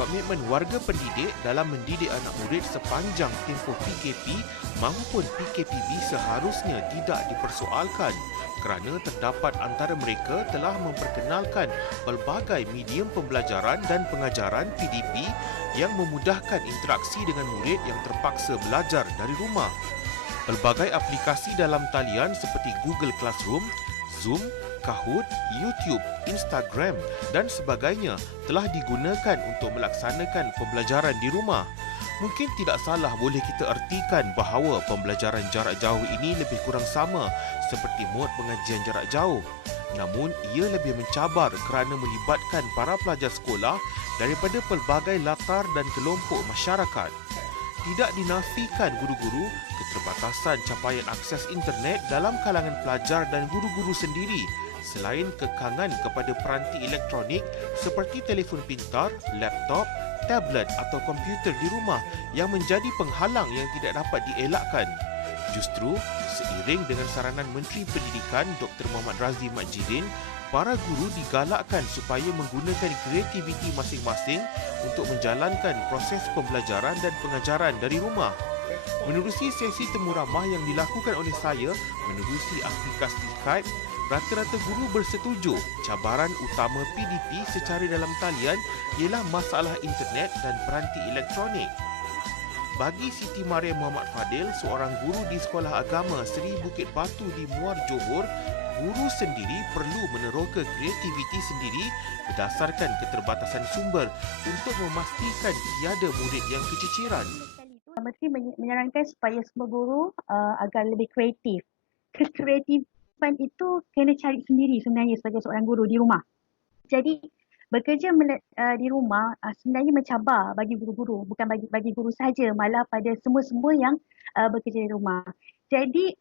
Komitmen warga pendidik dalam mendidik anak murid sepanjang tempoh PKP maupun PKPB seharusnya tidak dipersoalkan kerana terdapat antara mereka telah memperkenalkan pelbagai medium pembelajaran dan pengajaran PDP yang memudahkan interaksi dengan murid yang terpaksa belajar dari rumah. Pelbagai aplikasi dalam talian seperti Google Classroom, Zoom, Kahoot, YouTube, Instagram dan sebagainya telah digunakan untuk melaksanakan pembelajaran di rumah. Mungkin tidak salah boleh kita ertikan bahawa pembelajaran jarak jauh ini lebih kurang sama seperti mod pengajian jarak jauh. Namun, ia lebih mencabar kerana melibatkan para pelajar sekolah daripada pelbagai latar dan kelompok masyarakat. Tidak dinafikan guru-guru keterbatasan capaian akses internet dalam kalangan pelajar dan guru-guru sendiri selain kekangan kepada peranti elektronik seperti telefon pintar, laptop, tablet atau komputer di rumah yang menjadi penghalang yang tidak dapat dielakkan. Justru, seiring dengan saranan Menteri Pendidikan Dr. Muhammad Razli Mat Jidin, para guru digalakkan supaya menggunakan kreativiti masing-masing untuk menjalankan proses pembelajaran dan pengajaran dari rumah. Menerusi sesi temu ramah yang dilakukan oleh saya menerusi aplikasi Skype, rata-rata guru bersetuju cabaran utama PDP secara dalam talian ialah masalah internet dan peranti elektronik. Bagi Siti Mariam Muhammad Fadil, seorang guru di Sekolah Agama Seri Bukit Batu di Muar Johor, guru sendiri perlu meneroka kreativiti sendiri berdasarkan keterbatasan sumber untuk memastikan tiada murid yang keciciran. Mesti menyarankan supaya semua guru agar lebih kreatif. Kreatifan itu kena cari sendiri sebenarnya sebagai seorang guru di rumah. Jadi bekerja di rumah sebenarnya mencabar bagi guru-guru, bukan bagi guru saja, malah pada semua-semua yang bekerja di rumah. Jadi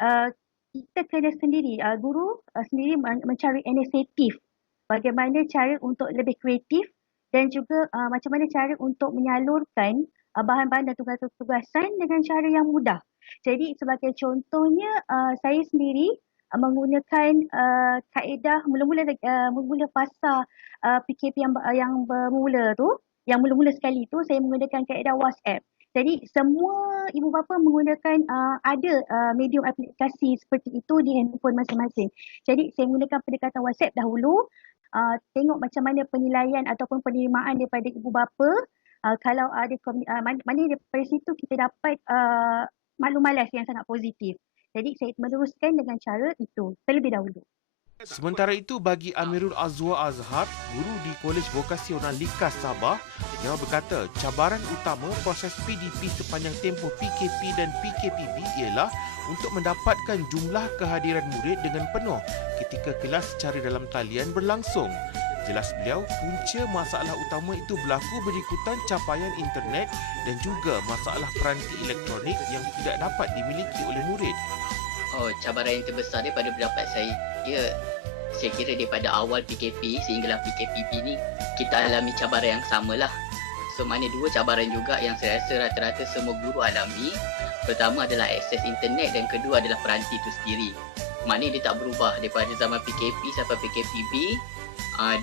kita kena sendiri, guru sendiri mencari inisiatif bagaimana cara untuk lebih kreatif dan juga macam mana cara untuk menyalurkan bahan-bahan dan tugasan dengan cara yang mudah. Jadi sebagai contohnya saya sendiri menggunakan kaedah mula-mula fasa PKP yang bermula tu, yang mula-mula sekali tu saya menggunakan kaedah WhatsApp. Jadi semua ibu bapa menggunakan ada medium aplikasi seperti itu di handphone masing-masing. Jadi saya menggunakan pendekatan WhatsApp dahulu, tengok macam mana penilaian ataupun penerimaan daripada ibu bapa. Kalau ada mana daripada situ kita dapat maklum-malas yang sangat positif. Jadi saya meneruskan dengan cara itu terlebih dahulu. Sementara itu, bagi Amirul Azwa Azhar, guru di Kolej Vokasional Likas Sabah, yang berkata cabaran utama proses PDP sepanjang tempoh PKP dan PKPB ialah untuk mendapatkan jumlah kehadiran murid dengan penuh ketika kelas secara dalam talian berlangsung. Jelas beliau, punca masalah utama itu berlaku berikutan capaian internet dan juga masalah peranti elektronik yang tidak dapat dimiliki oleh murid. Cabaran yang terbesar daripada pendapat saya kira daripada awal PKP sehinggalah PKPB ni kita alami cabaran yang samalah. So mana dua cabaran juga yang saya rasa rata-rata semua guru alami. Pertama adalah akses internet dan kedua adalah peranti itu sendiri. Maknanya dia tak berubah daripada zaman PKP sampai PKPB.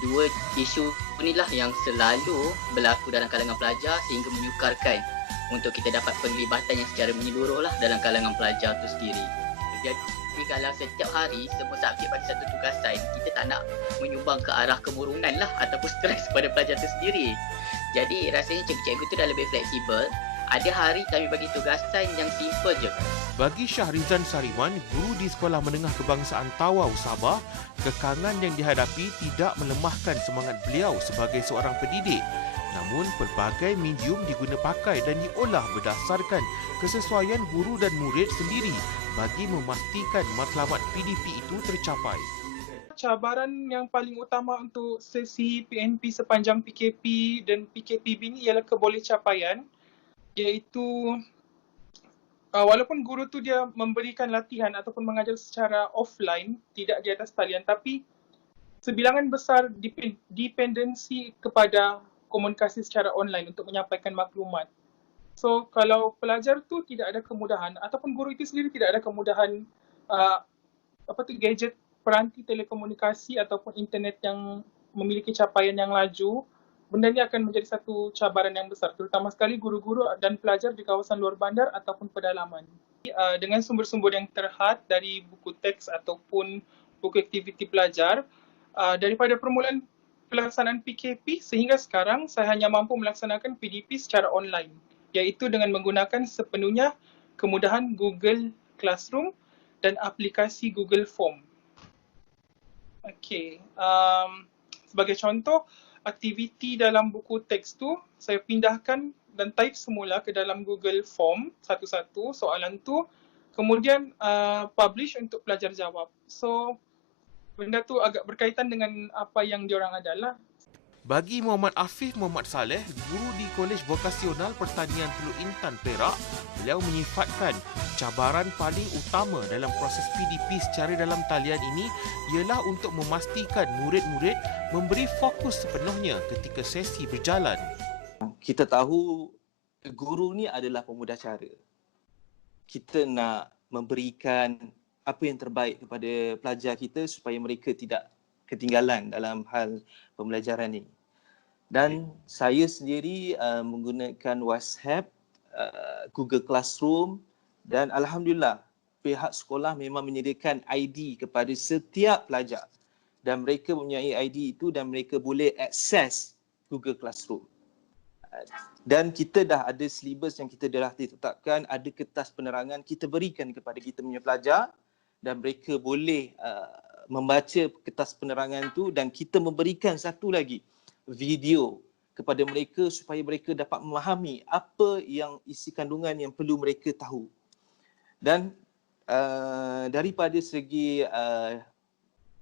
Dua isu inilah yang selalu berlaku dalam kalangan pelajar sehingga menyukarkan untuk kita dapat penglibatan yang secara menyeluruh lah dalam kalangan pelajar itu sendiri. Jadi kalau setiap hari semua subjek pada satu tugasan, kita tak nak menyumbang ke arah kemurungan lah ataupun stres kepada pelajar itu sendiri. Jadi rasanya cikgu-cikgu tu dah lebih fleksibel. Ada hari kami bagi tugasan yang simple je. Bagi Syahrizan Sariwan, guru di Sekolah Menengah Kebangsaan Tawau, Sabah, kekangan yang dihadapi tidak melemahkan semangat beliau sebagai seorang pendidik. Namun, pelbagai medium diguna pakai dan diolah berdasarkan kesesuaian guru dan murid sendiri bagi memastikan matlamat PDP itu tercapai. Cabaran yang paling utama untuk sesi PNP sepanjang PKP dan PKPB ni ialah kebolehcapaian, iaitu walaupun guru tu dia memberikan latihan ataupun mengajar secara offline, tidak di atas talian, tapi sebilangan besar dependensi kepada komunikasi secara online untuk menyampaikan maklumat. So kalau pelajar tu tidak ada kemudahan ataupun guru itu sendiri tidak ada kemudahan gadget, peranti telekomunikasi ataupun internet yang memiliki capaian yang laju, benda ni akan menjadi satu cabaran yang besar, terutama sekali guru-guru dan pelajar di kawasan luar bandar ataupun pedalaman. Dengan sumber-sumber yang terhad dari buku teks ataupun buku aktiviti pelajar, daripada permulaan pelaksanaan PKP sehingga sekarang, saya hanya mampu melaksanakan PDP secara online, iaitu dengan menggunakan sepenuhnya kemudahan Google Classroom dan aplikasi Google Form. Okey, sebagai contoh, aktiviti dalam buku teks tu saya pindahkan dan type semula ke dalam Google Form satu-satu soalan tu, kemudian publish untuk pelajar jawab. So benda tu agak berkaitan dengan apa yang diorang adalah. Bagi Muhammad Afif Muhammad Saleh, guru di Kolej Vokasional Pertanian Teluk Intan Perak, beliau menyifatkan cabaran paling utama dalam proses PDP secara dalam talian ini ialah untuk memastikan murid-murid memberi fokus sepenuhnya ketika sesi berjalan. Kita tahu guru ni adalah pemudacara. Kita nak memberikan apa yang terbaik kepada pelajar kita supaya mereka tidak ketinggalan dalam hal pembelajaran ini. Dan saya sendiri menggunakan WhatsApp, Google Classroom dan alhamdulillah pihak sekolah memang menyediakan ID kepada setiap pelajar dan mereka mempunyai ID itu dan mereka boleh akses Google Classroom. Dan kita dah ada silibus yang kita dah ditetapkan, ada kertas penerangan kita berikan kepada kita punya pelajar dan mereka boleh membaca kertas penerangan tu dan kita memberikan satu lagi video kepada mereka supaya mereka dapat memahami apa yang isi kandungan yang perlu mereka tahu. Dan daripada segi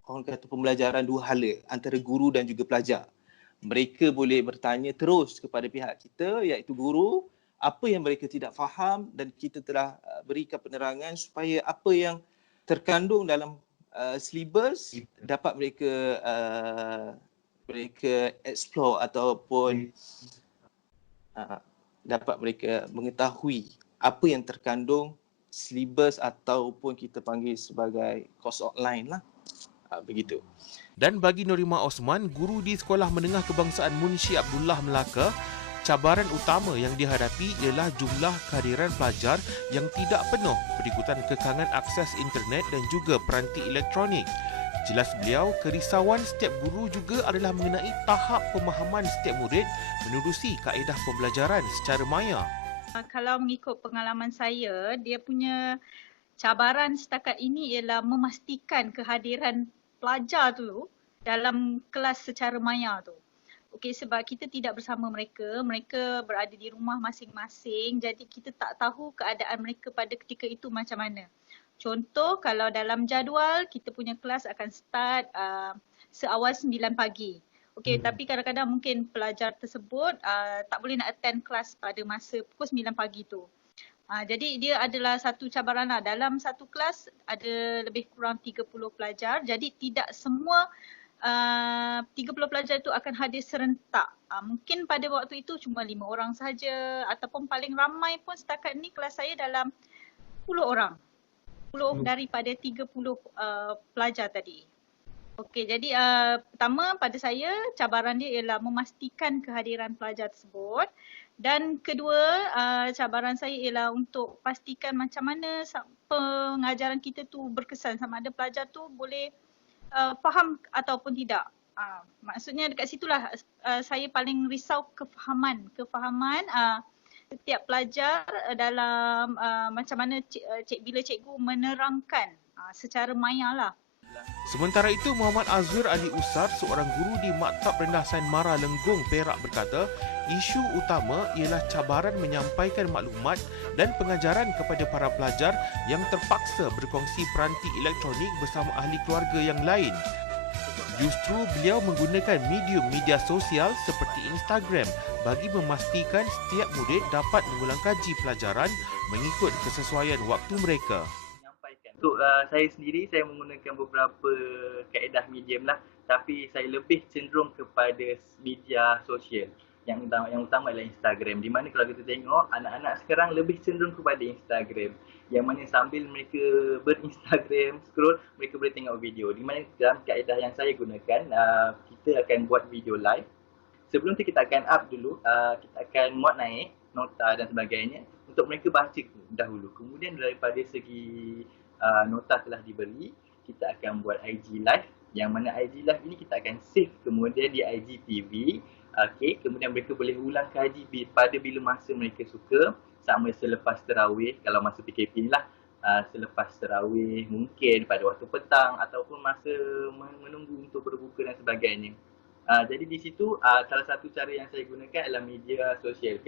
orang kata pembelajaran dua hala antara guru dan juga pelajar, mereka boleh bertanya terus kepada pihak kita iaitu guru apa yang mereka tidak faham dan kita telah berikan penerangan supaya apa yang terkandung dalam silibus dapat mereka explore ataupun dapat mereka mengetahui apa yang terkandung silibus ataupun kita panggil sebagai course outline lah. Begitu. Dan bagi Norima Osman, guru di Sekolah Menengah Kebangsaan Munshi Abdullah Melaka, cabaran utama yang dihadapi ialah jumlah kehadiran pelajar yang tidak penuh berikutan kekangan akses internet dan juga peranti elektronik. Jelas beliau, kerisauan setiap guru juga adalah mengenai tahap pemahaman setiap murid menerusi kaedah pembelajaran secara maya. Kalau mengikut pengalaman saya, dia punya cabaran setakat ini ialah memastikan kehadiran pelajar tu dalam kelas secara maya tu. Okey, sebab kita tidak bersama mereka, mereka berada di rumah masing-masing, jadi kita tak tahu keadaan mereka pada ketika itu macam mana. Contoh, kalau dalam jadual, kita punya kelas akan start seawal 9 pagi. Okey, tapi kadang-kadang mungkin pelajar tersebut tak boleh nak attend kelas pada masa pukul 9 pagi tu. Jadi dia adalah satu cabaran lah. Dalam satu kelas ada lebih kurang 30 pelajar, jadi tidak semua 30 pelajar itu akan hadir serentak. Mungkin pada waktu itu cuma 5 orang sahaja ataupun paling ramai pun setakat ni kelas saya dalam 10 orang. 10 daripada 30 pelajar tadi. Okey, jadi pertama pada saya cabaran dia ialah memastikan kehadiran pelajar tersebut. Dan kedua, cabaran saya ialah untuk pastikan macam mana pengajaran kita tu berkesan, sama ada pelajar tu boleh faham ataupun tidak. Maksudnya dekat situlah saya paling risau kefahaman setiap pelajar dalam macam mana bila cikgu menerangkan secara maya lah. Sementara itu, Muhammad Azwar Ali Usar, seorang guru di Maktab Rendah Sain Mara Lenggong, Perak berkata, isu utama ialah cabaran menyampaikan maklumat dan pengajaran kepada para pelajar yang terpaksa berkongsi peranti elektronik bersama ahli keluarga yang lain. Justru beliau menggunakan medium media sosial seperti Instagram bagi memastikan setiap murid dapat mengulang kaji pelajaran mengikut kesesuaian waktu mereka. Untuk saya sendiri, saya menggunakan beberapa kaedah medium lah, tapi saya lebih cenderung kepada media sosial. Yang utama adalah Instagram, di mana kalau kita tengok anak-anak sekarang lebih cenderung kepada Instagram, yang mana sambil mereka ber-Instagram, scroll, mereka boleh tengok video. Di mana dalam kaedah yang saya gunakan, kita akan buat video live sebelum tu kita akan up dulu, kita akan muat naik nota dan sebagainya untuk mereka baca dahulu. Kemudian daripada segi nota telah diberi, kita akan buat IG live, yang mana IG live ini kita akan save kemudian di IGTV. Okey, kemudian mereka boleh ulang kaji pada bila masa mereka suka, sama selepas tarawih kalau masa PKP ni lah. Selepas tarawih mungkin pada waktu petang ataupun masa menunggu untuk berbuka dan sebagainya. Jadi di situ salah satu cara yang saya gunakan adalah media sosial.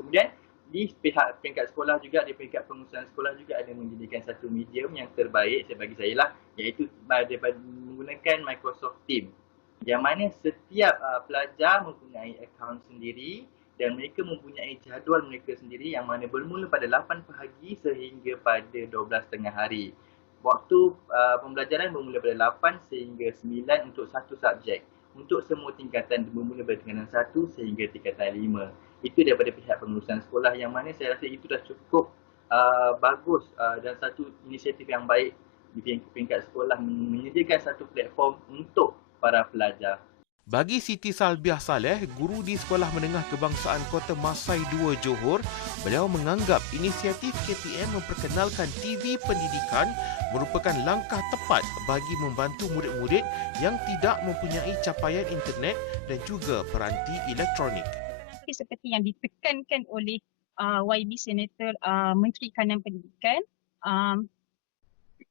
Kemudian di pihak peringkat sekolah juga, di peringkat pengurusan sekolah juga ada menjadikan satu medium yang terbaik bagi saya lah, iaitu daripada menggunakan Microsoft Teams, yang mana setiap pelajar mempunyai akaun sendiri dan mereka mempunyai jadual mereka sendiri, yang mana bermula pada 8 pagi sehingga pada 12 tengah hari. Waktu pembelajaran bermula pada 8 sehingga 9 untuk satu subjek. Untuk semua tingkatan bermula pada tingkatan 1 sehingga tingkatan 5. Itu daripada pihak pengurusan sekolah, yang mana saya rasa itu dah cukup bagus dan satu inisiatif yang baik di peringkat sekolah menyediakan satu platform untuk para pelajar. Bagi Siti Salbiah Saleh, guru di Sekolah Menengah Kebangsaan Kota Masai 2 Johor, beliau menganggap inisiatif KPM memperkenalkan TV pendidikan merupakan langkah tepat bagi membantu murid-murid yang tidak mempunyai capaian internet dan juga peranti elektronik. Seperti yang ditekankan oleh YB Senator Menteri Kanan Pendidikan,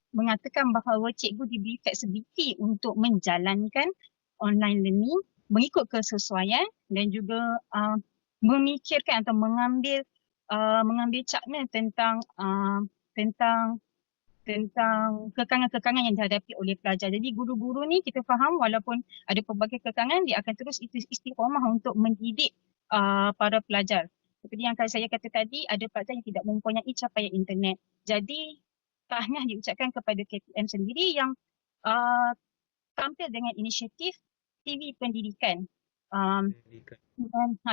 mengatakan bahawa cikgu diberi fleksibiliti untuk menjalankan online learning mengikut kesesuaian dan juga memikirkan atau mengambil cakna tentang kekangan-kekangan yang dihadapi oleh pelajar. Jadi guru-guru ni kita faham walaupun ada pelbagai kekangan, dia akan terus istiqamah untuk mendidik para pelajar. Seperti yang saya kata tadi, ada pelajar yang tidak mempunyai capaian internet. Jadi tahniah diucapkan kepada KPM sendiri yang tampil dengan inisiatif TV pendidikan.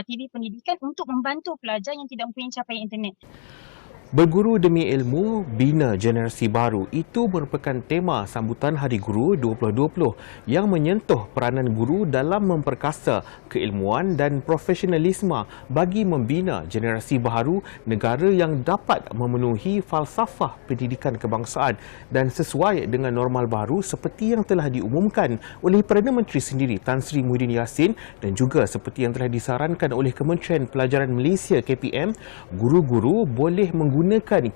TV pendidikan untuk membantu pelajar yang tidak mempunyai capaian internet. Berguru demi ilmu, bina generasi baru, itu merupakan tema sambutan Hari Guru 2020 yang menyentuh peranan guru dalam memperkasa keilmuan dan profesionalisme bagi membina generasi baru negara yang dapat memenuhi falsafah pendidikan kebangsaan dan sesuai dengan normal baru seperti yang telah diumumkan oleh Perdana Menteri sendiri Tan Sri Muhyiddin Yassin, dan juga seperti yang telah disarankan oleh Kementerian Pelajaran Malaysia KPM. Guru-guru boleh menggunakan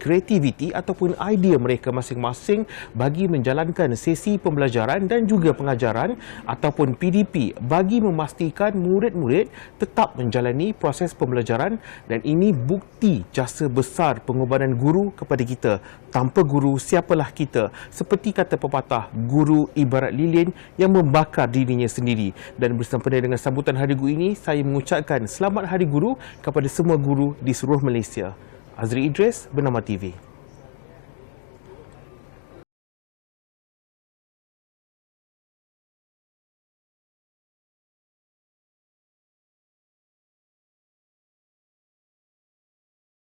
kreativiti ataupun idea mereka masing-masing bagi menjalankan sesi pembelajaran dan juga pengajaran ataupun PDP bagi memastikan murid-murid tetap menjalani proses pembelajaran, dan ini bukti jasa besar pengorbanan guru kepada kita. Tanpa guru, siapalah kita? Seperti kata pepatah, guru ibarat lilin yang membakar dirinya sendiri. Dan bersempena dengan sambutan Hari Guru ini, saya mengucapkan Selamat Hari Guru kepada semua guru di seluruh Malaysia. Azri Idris, Bernama TV.